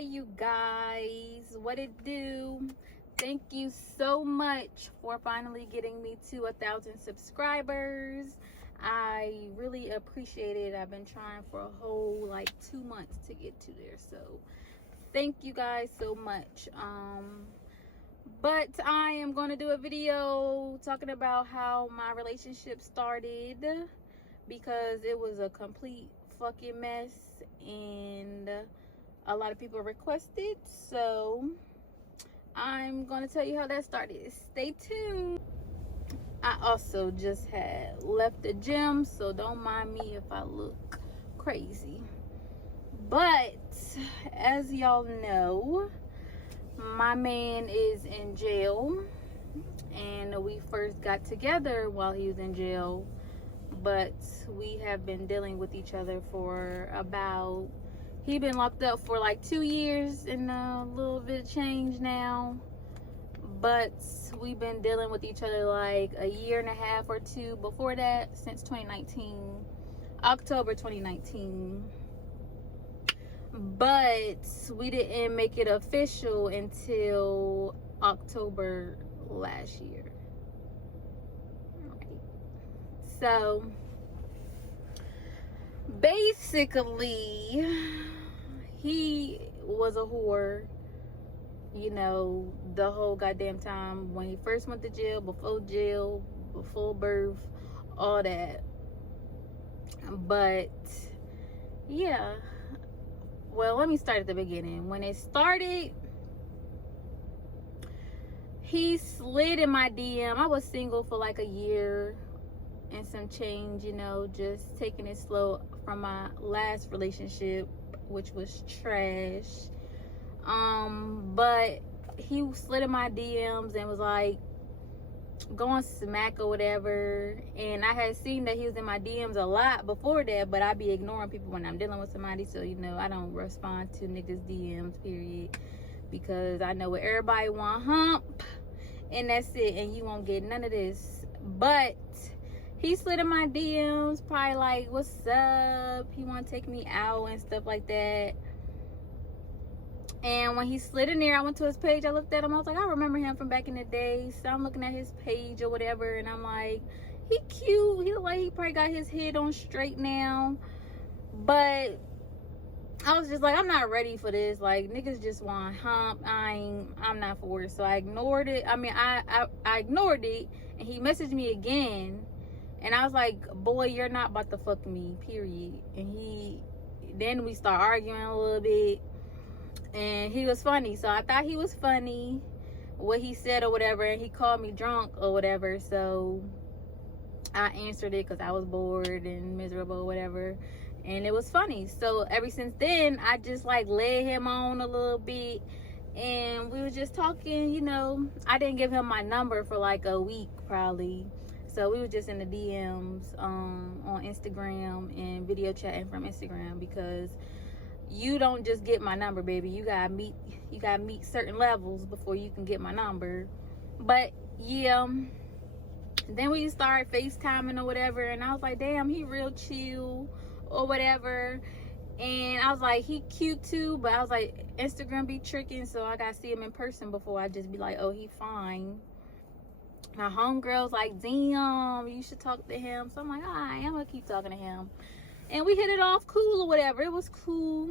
Hey you guys, what it do? Thank you so much for finally getting me to 1,000 subscribers. I really appreciate it. I've been trying for a whole 2 months to get to there, so thank you guys so much. But I am going to do a video talking about how my relationship started, because it was a complete fucking mess and a lot of people requested, so I'm gonna tell you how that started. Stay tuned. I also just had left the gym, so don't mind me if I look crazy. But as y'all know, my man is in jail, and we first got together while he was in jail, but we have been dealing with each other for about, he been locked up for 2 years and a little bit of change now, but we've been dealing with each other a year and a half or two before that, since 2019, October 2019. But we didn't make it official until October last year. Right. So basically, he was a whore, the whole goddamn time. When he first went to jail, before birth, all that. But yeah, well, let me start at the beginning. When it started, he slid in my DM. I was single for a year and some change, just taking it slow from my last relationship, which was trash. But he slid in my DMs and was going smack or whatever, and I had seen that he was in my DMs a lot before that, but I be ignoring people when I'm dealing with somebody, so I don't respond to niggas DMs, period, because I know what everybody want, hump, and that's it, and you won't get none of this. But he slid in my DMs, probably what's up, he want to take me out and stuff like that. And when he slid in there, I went to his page, I looked at him, I was I remember him from back in the day. So I'm looking at his page or whatever, and I'm he cute, he look like he probably got his head on straight now. But I was just I'm not ready for this. Niggas just want hump. I'm not for it. So I ignored it. I ignored it, and he messaged me again, and I was boy, you're not about to fuck me, period. And then we start arguing a little bit, and he was funny, so I thought he was funny, what he said or whatever, and he called me drunk or whatever, so I answered it because I was bored and miserable or whatever, and it was funny. So ever since then, I just led him on a little bit, and we was just talking. I didn't give him my number for a week probably, so we were just in the DMs on Instagram and video chatting from Instagram, because you don't just get my number, baby. You gotta meet certain levels before you can get my number. But yeah, then we started FaceTiming or whatever, and I was damn, he real chill or whatever. And I was he cute too, but I was Instagram be tricking, so I gotta see him in person before I just be oh, he fine. My homegirl's damn, you should talk to him. So I'm alright, I'm gonna keep talking to him. And we hit it off cool or whatever. It was cool.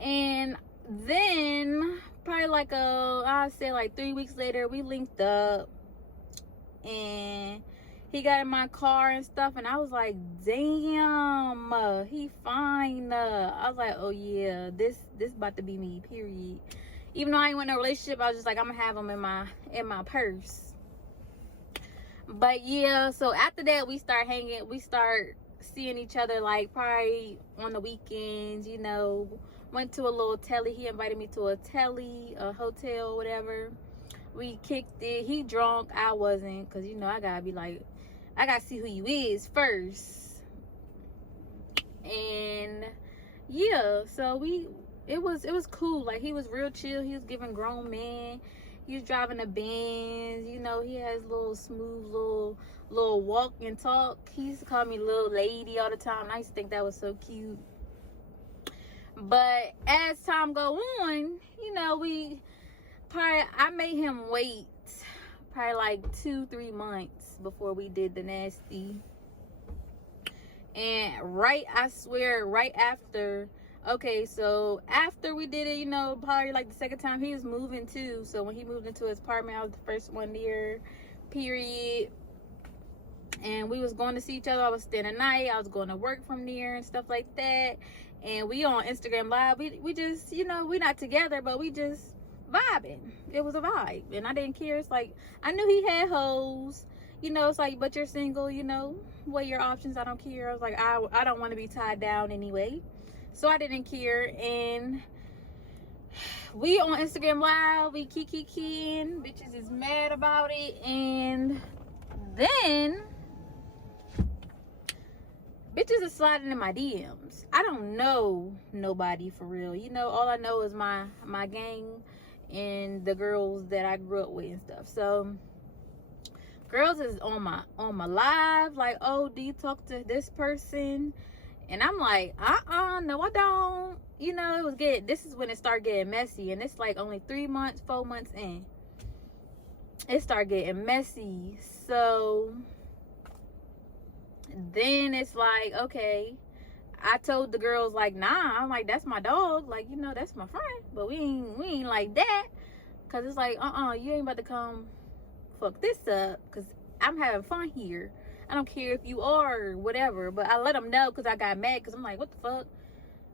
And then probably I'd say 3 weeks later, we linked up, and he got in my car and stuff, and I was damn, he fine. I was oh yeah, this about to be me, period. Even though I ain't want no relationship, I was just I'm gonna have him in my purse. But yeah, so after that, we start hanging, we start seeing each other probably on the weekends. Went to a little telly. He invited me to a hotel, whatever. We kicked it. He drunk, I wasn't, because I gotta be I gotta see who you is first. And yeah, so it was cool. He was real chill. He was giving grown men. He was driving a Benz. He has little smooth little walk and talk. He used to call me little lady all the time. I used to think that was so cute. But as time go on, you know, I made him wait probably like 2-3 months before we did the nasty. And I swear, right after, okay, so after we did it, you know, probably like the second time, he was moving too. So when he moved into his apartment, I was the first one there, period. And we was going to see each other. I was staying the night. I was going to work from there and stuff like that. And we on Instagram Live. We just, you know, we not together, but we just vibing. It was a vibe. And I didn't care. It's like, I knew he had hoes. You know, it's like, but you're single, you know, weigh your options. I don't care. I was like, I don't want to be tied down anyway. So I didn't care. And we on Instagram Live. We kikiing. Bitches is mad about it. And then bitches are sliding in my DMs. I don't know nobody for real. You know, all I know is my gang and the girls that I grew up with and stuff. So girls is on my live, like, oh, do you talk to this person? And I'm like, no, I don't. You know, this is when it started getting messy. And it's like only 3 months, 4 months in. It started getting messy. So then it's like, okay, I told the girls, like, nah, I'm like, that's my dog, like, you know, that's my friend, but we ain't like that, because it's like, you ain't about to come fuck this up, because I'm having fun here. I don't care if you are or whatever, but I let them know, because I got mad, because I'm like, what the fuck?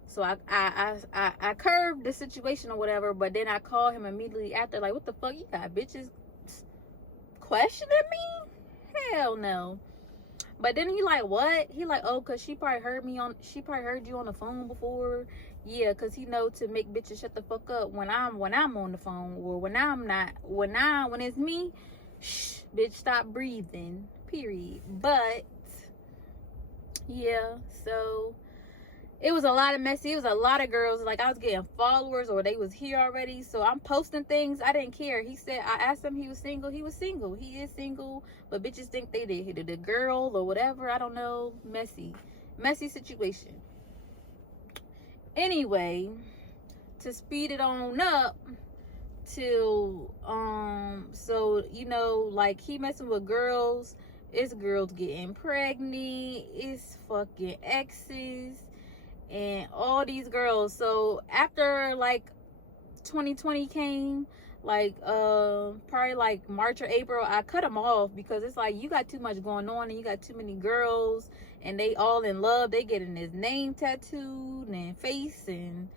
So I curved the situation or whatever, but then I called him immediately after, like, what the fuck, you got bitches questioning me? Hell no. But then he like, what? He like, oh, cause she probably heard you on the phone before. Yeah, cause he know to make bitches shut the fuck up when I'm on the phone, or when I'm not. When it's me, shh, bitch, stop breathing. Period. But yeah, so it was a lot of messy. It was a lot of girls. Like, I was getting followers, or they was here already. So I'm posting things. I didn't care. He said, I asked him, he was single. He was single. He is single. But bitches think they did the girl or whatever. I don't know. Messy situation. Anyway, to speed it on up to, so, you know, like, he messing with girls. It's girls getting pregnant. It's fucking exes. And all these girls. So after like 2020 came, like probably like March or April, I cut them off, because it's like, you got too much going on and you got too many girls and they all in love. They getting his name tattooed and face, and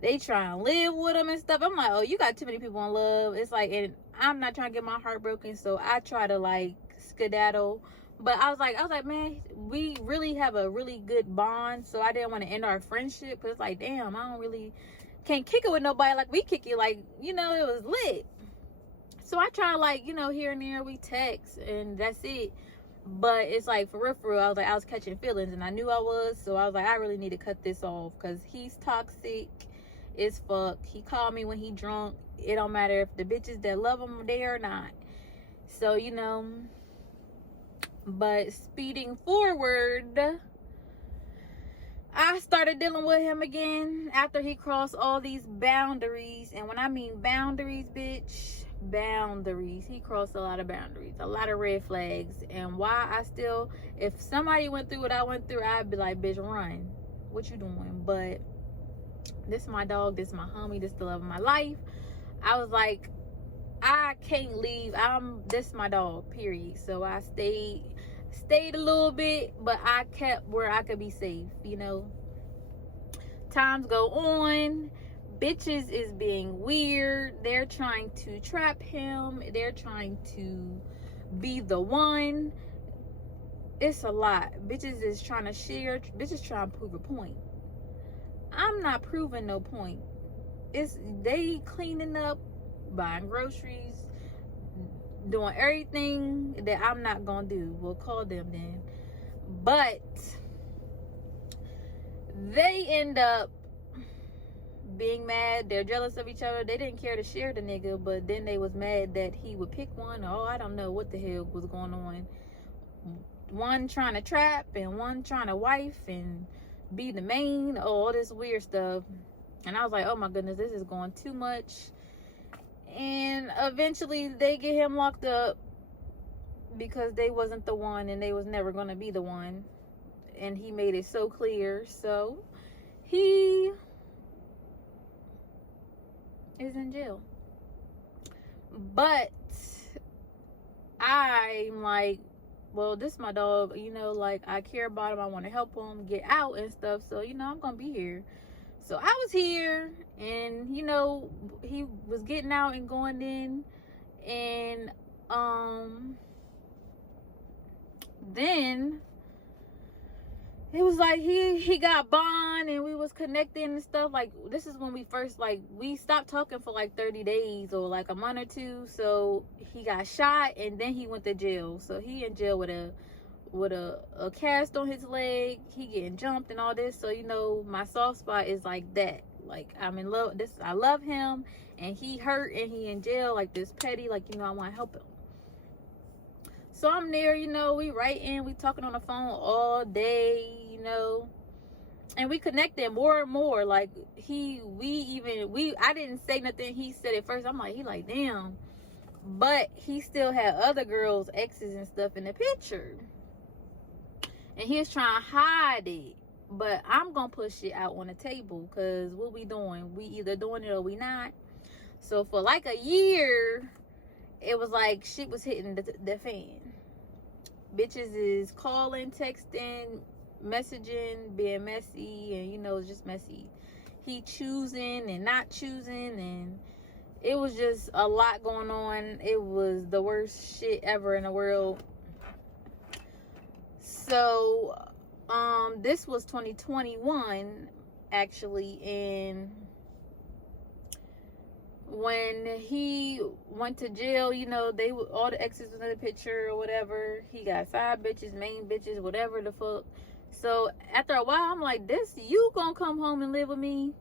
they trying to live with him and stuff. I'm like, oh, you got too many people in love. It's like, and I'm not trying to get my heart broken, so I try to like skedaddle. But I was like, man, we really have a really good bond, so I didn't want to end our friendship, because it's like, damn, can't kick it with nobody like we kick it, like, you know, it was lit. So I try, like, you know, here and there we text, and that's it. But it's like, for real, I was like, I was catching feelings, and I knew I was, so I was like, I really need to cut this off, because he's toxic as fuck. He called me when he drunk. It don't matter if the bitches that love him are there or not. So, you know. But speeding forward, I started dealing with him again after he crossed all these boundaries. And when I mean boundaries, bitch, boundaries. He crossed a lot of boundaries, a lot of red flags. And why if somebody went through what I went through, I'd be like, bitch, run. What you doing? But this is my dog. This is my homie. This is the love of my life. I was like, I can't leave. This is my dog, period. So I stayed a little bit, but I kept where I could be safe, you know. Times go on. Bitches is being weird. They're trying to trap him. They're trying to be the one. It's a lot. Bitches is trying to share. Bitches trying to prove a point. I'm not proving no point. It's they cleaning up, buying groceries, doing everything that I'm not gonna do. We'll call them then. But they end up being mad. They're jealous of each other. They didn't care to share the nigga, but then they was mad that he would pick one. Oh, I don't know what the hell was going on. One trying to trap and one trying to wife, and be the main, all this weird stuff. And I was like, oh my goodness, this is going too much. And eventually they get him locked up because they wasn't the one, and they was never going to be the one. And he made it so clear. So he is in jail. But I'm like, well, this is my dog, you know, like, I care about him. I want to help him get out and stuff. So, you know, I'm going to be here. So I was here, and, you know, he was getting out and going in. And then it was like he got bond, and we was connecting and stuff. Like, this is when we first, like, we stopped talking for like 30 days or like a month or two. So he got shot, and then he went to jail. So he in jail with a cast on his leg. He getting jumped and all this. So, you know, my soft spot is like that. Like, I'm in love. I love him, and he hurt, and he in jail, like this petty, like, you know, I want to help him. So I'm there, you know, we writing, we talking on the phone all day, you know, and we connected more and more. Like, I didn't say nothing. He said it first. I'm like, he like, damn. But he still had other girls, exes and stuff in the picture. And he was trying to hide it. But I'm going to push it out on the table, because what we doing? We either doing it or we not. So for like a year, it was like shit was hitting the fan. Bitches is calling, texting, messaging, being messy, and, you know, it's just messy. He choosing and not choosing, and it was just a lot going on. It was the worst shit ever in the world. So this was 2021 actually, and when he went to jail, you know, all the exes was in the picture or whatever. He got side bitches, main bitches, whatever the fuck. So after a while, I'm like, you gonna come home and live with me,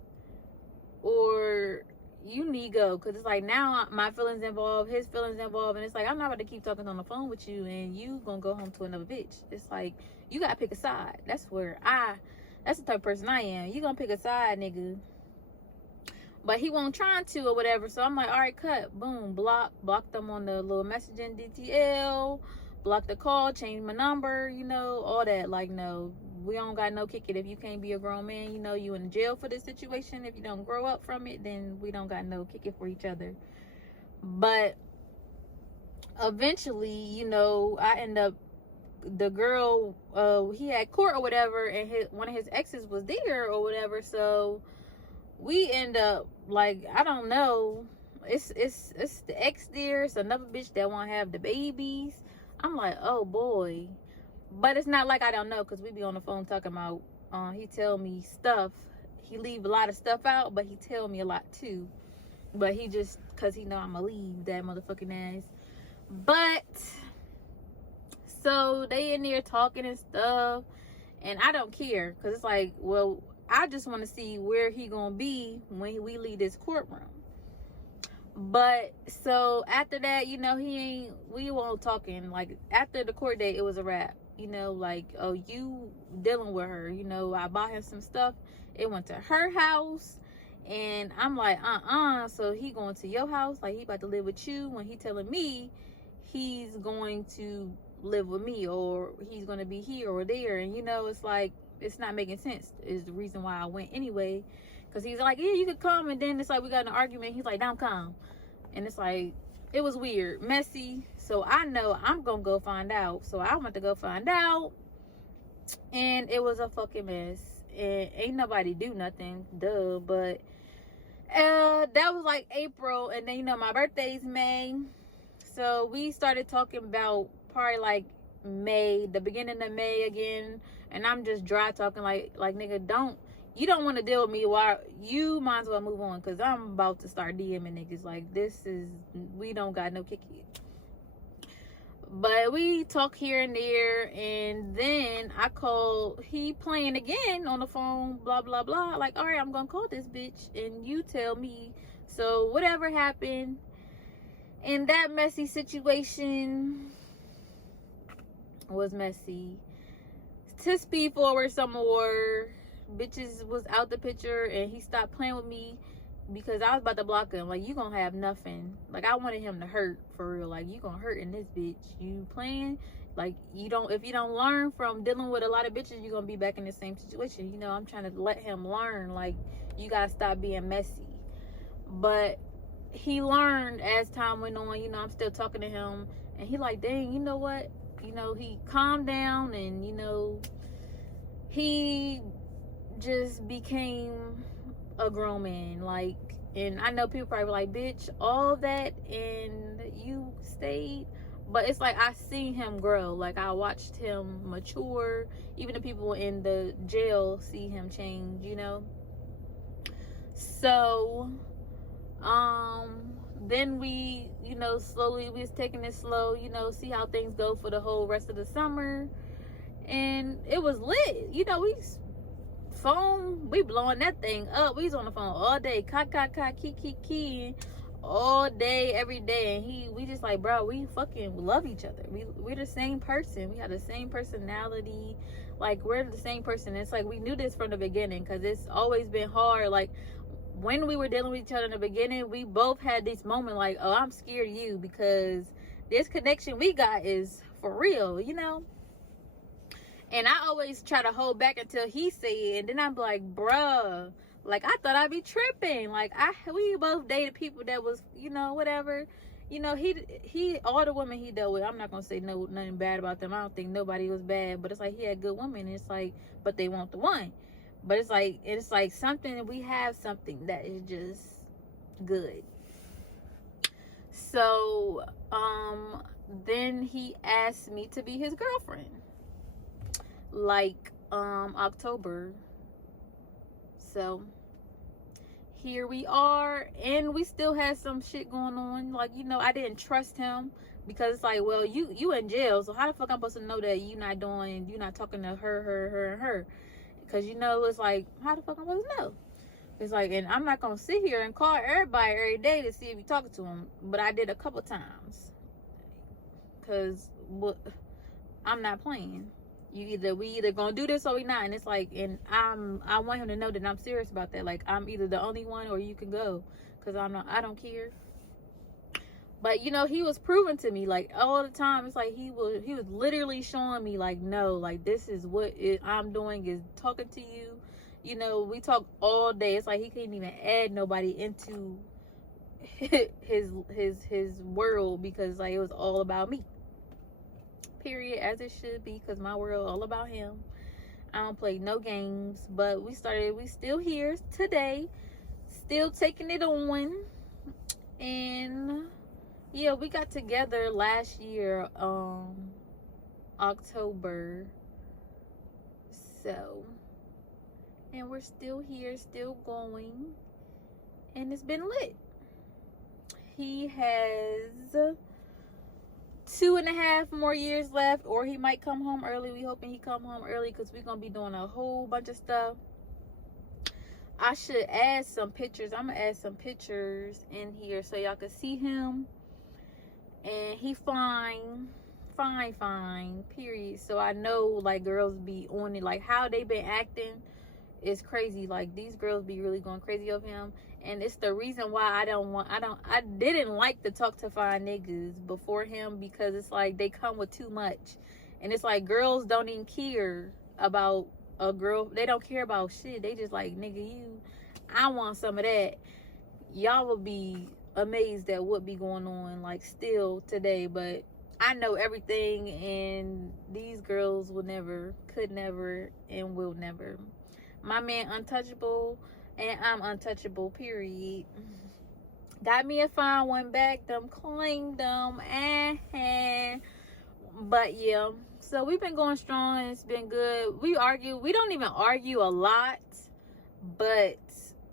or you need to go? Because it's like, now my feelings involved, his feelings involved, and it's like, I'm not about to keep talking on the phone with you and you gonna go home to another bitch. It's like, you gotta pick a side. That's the type of person I am. You gonna pick a side, nigga. But he won't try to or whatever. So I'm like, all right, cut. Boom. Block them on the little messaging DTL. Block the call. Change my number. You know, all that. Like, no, we don't got no kick it. If you can't be a grown man, you know, you in jail for this situation. If you don't grow up from it, then we don't got no kick it for each other. But eventually, you know, I end up, the girl, he had court or whatever, and one of his exes was there or whatever. So we end up, like, I don't know, it's the ex there. It's another bitch that want to have the babies. I'm like, oh boy. But it's not like I don't know, because we be on the phone talking about, he tell me stuff. He leave a lot of stuff out, but he tell me a lot too. But he just, because he know I'm gonna leave that motherfucking ass. But so they in there talking and stuff, and I don't care, because it's like, well, I just want to see where he gonna be when we leave this courtroom. But so after that, you know, we won't talking. Like, after the court date, it was a wrap. You know, like, oh, you dealing with her. You know, I bought him some stuff. It went to her house, and I'm like, so he going to your house? Like, he about to live with you, when he telling me he's going to live with me, or he's going to be here or there. And, you know, it's like, it's not making sense, is the reason why I went anyway. Because he's like, yeah, you could come. And then it's like, we got in an argument. He's like, don't come. And it's like, it was weird, messy. So I know I'm going to go find out. So I went to go find out. And it was a fucking mess. And ain't nobody do nothing, duh. But that was like April. And then, you know, my birthday's May. So we started talking about probably like May, the beginning of May again. And I'm just dry talking, like nigga, you don't want to deal with me, why you might as well move on, because I'm about to start DMing niggas. Like, we don't got no kick it. But we talk here and there, and then I call, he playing again on the phone, blah blah blah. Like, all right, I'm gonna call this bitch and you tell me. So whatever happened in that messy situation was messy. To speed forward some more, bitches was out the picture, and he stopped playing with me because I was about to block him. Like, you gonna have nothing. Like, I wanted him to hurt for real. Like, you gonna hurt in this bitch. You playing. Like, if you don't learn from dealing with a lot of bitches, you're gonna be back in the same situation. You know, I'm trying to let him learn. Like, you gotta stop being messy. But he learned as time went on. You know, I'm still talking to him, and he like, dang, you know what? You know, he calmed down, and you know, he just became a grown man. Like, and I know people probably like, bitch, all that and you stayed. But it's like, I seen him grow. Like, I watched him mature. Even the people in the jail see him change, you know. So then we, you know, slowly, we was taking it slow, you know, see how things go for the whole rest of the summer. And it was lit. You know, we blowing that thing up. We was on the phone all day, key all day, every day. And we just like, bro, we fucking love each other. We're the same person. We have the same personality. Like, we're the same person. It's like, we knew this from the beginning, because it's always been hard. Like, when we were dealing with each other in the beginning, we both had this moment like, oh, I'm scared of you, because this connection we got is for real, you know. And I always try to hold back until he say it, and then I'm like, bruh, like, I thought I'd be tripping. Like, we both dated people that was, you know, whatever. You know, he all the women he dealt with, I'm not gonna say nothing bad about them. I don't think nobody was bad, but it's like, he had good women. And it's like, but they want the one. But it's like something, we have something that is just good. So then he asked me to be his girlfriend, like October. So here we are, and we still had some shit going on. Like, you know, I didn't trust him, because it's like, well, you in jail, so how the fuck I'm supposed to know that you're not talking to her? Because, you know, it's like, how the fuck I'm supposed to know? It's like, and I'm not gonna sit here and call everybody every day to see if you're talking to him. But I did a couple times, because I'm not playing. We either gonna do this or we not. And it's like, and I want him to know that I'm serious about that. Like, I'm either the only one or you can go, because I don't care. But, you know, he was proving to me, like, all the time. It's like, he was literally showing me, like, no, like, this is what I'm doing, is talking to you. You know, we talk all day. It's like, he couldn't even add nobody into his world, because, like, it was all about me. Period, as it should be, because my world all about him. I don't play no games. But we still here today, still taking it on. And yeah, we got together last year, October. So, and we're still here, still going, and it's been lit. He has 2.5 more years left, or he might come home early. We hoping he come home early, because we're gonna be doing a whole bunch of stuff. I should add some pictures. I'm gonna add some pictures in here so y'all can see him. And he fine, period. So I know, like, girls be on it, like, how they been acting is crazy. Like, these girls be really going crazy over him. And it's the reason why I didn't like to talk to fine niggas before him, because it's like, they come with too much. And it's like, girls don't even care about a girl. They don't care about shit. They just like, nigga, I want some of that. Y'all will be amazed at what be going on, like, still today. But I know everything, and these girls could never, and will never. My man untouchable, and I'm untouchable, period. Got me a fine one back, them claimed them, but yeah. So we've been going strong, and it's been good. We don't even argue a lot, but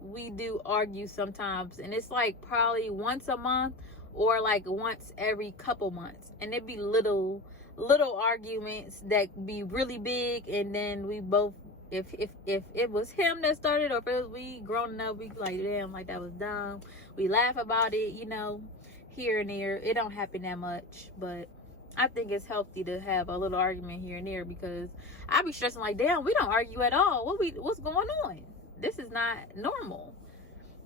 we do argue sometimes, and it's like probably once a month, or like once every couple months, and it'd be little arguments that be really big. And then we both, if it was him that started, or if it was we grown up, we like, damn, like, that was dumb. We laugh about it, you know, here and there. It don't happen that much, but I think it's healthy to have a little argument here and there, because I be stressing like, damn, we don't argue at all. What's going on? This is not normal.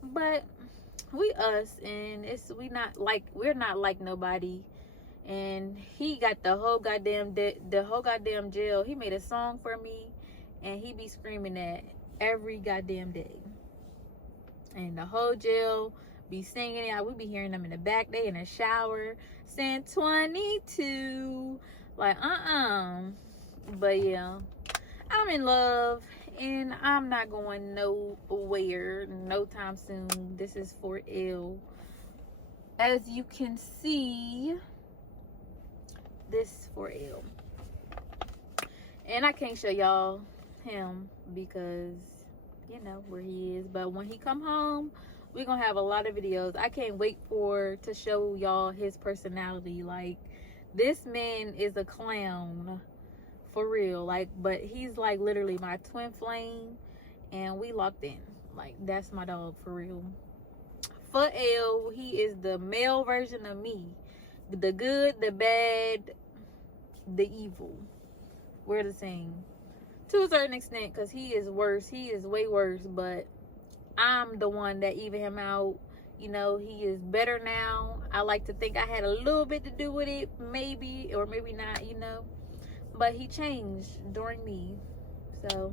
But we us, and we're not like nobody. And he got the whole goddamn jail. He made a song for me, and he be screaming that every goddamn day. And the whole jail be singing it. We be hearing them in the back. They in the shower saying 22. Like, But yeah, I'm in love, and I'm not going nowhere no time soon. This is for ill. As you can see, this for ill. And I can't show y'all him because you know where he is. But when he come home, we're gonna have a lot of videos. I can't wait to show y'all his personality. Like, this man is a clown for real. Like, but he's like literally my twin flame, and we locked in. Like, that's my dog for real. For L, he is the male version of me. The good, the bad, the evil. We're the same to a certain extent, because he is worse. He is way worse, but I'm the one that even him out. You know, he is better now. I like to think I had a little bit to do with it, maybe, or maybe not, you know. But he changed during me. So,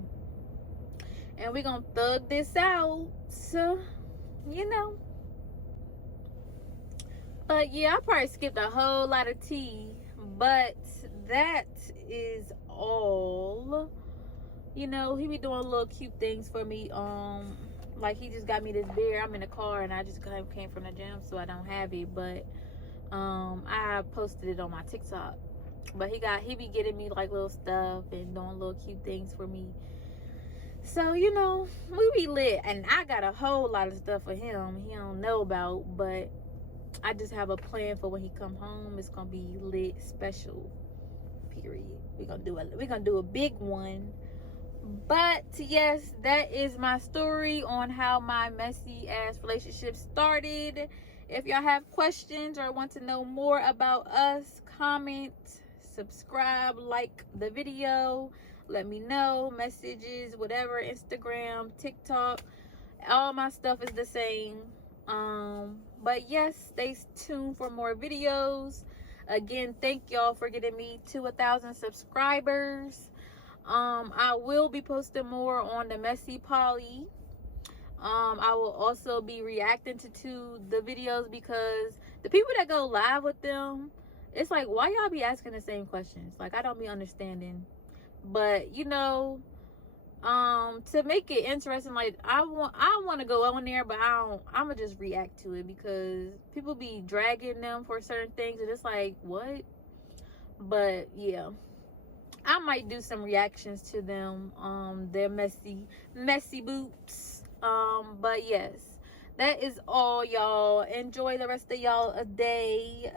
and we're gonna thug this out. So, you know. But yeah, I probably skipped a whole lot of tea. But that is all. You know, he be doing little cute things for me. Like, he just got me this beer. I'm in the car and I just came from the gym, so I don't have it. But I posted it on my TikTok. But he be getting me like little stuff and doing little cute things for me. So, you know, we be lit. And I got a whole lot of stuff for him he don't know about. But I just have a plan for when he come home. It's gonna be lit, special, period. We're gonna do a big one. But yes, that is my story on how my messy ass relationship started. If y'all have questions or want to know more about us, comment, subscribe, like the video, let me know. Messages, whatever, Instagram, TikTok, all my stuff is the same. But yes, stay tuned for more videos. Again, thank y'all for getting me to 1,000 subscribers. I will be posting more on the messy poly. I will also be reacting to the videos, because the people that go live with them, it's like, why y'all be asking the same questions? Like, I don't be understanding. But you know, to make it interesting, like, I want to go on there, but I'ma just react to it, because people be dragging them for certain things and it's like, what? But yeah, I might do some reactions to them, their messy boots. But yes, that is all, y'all. Enjoy the rest of y'all a day.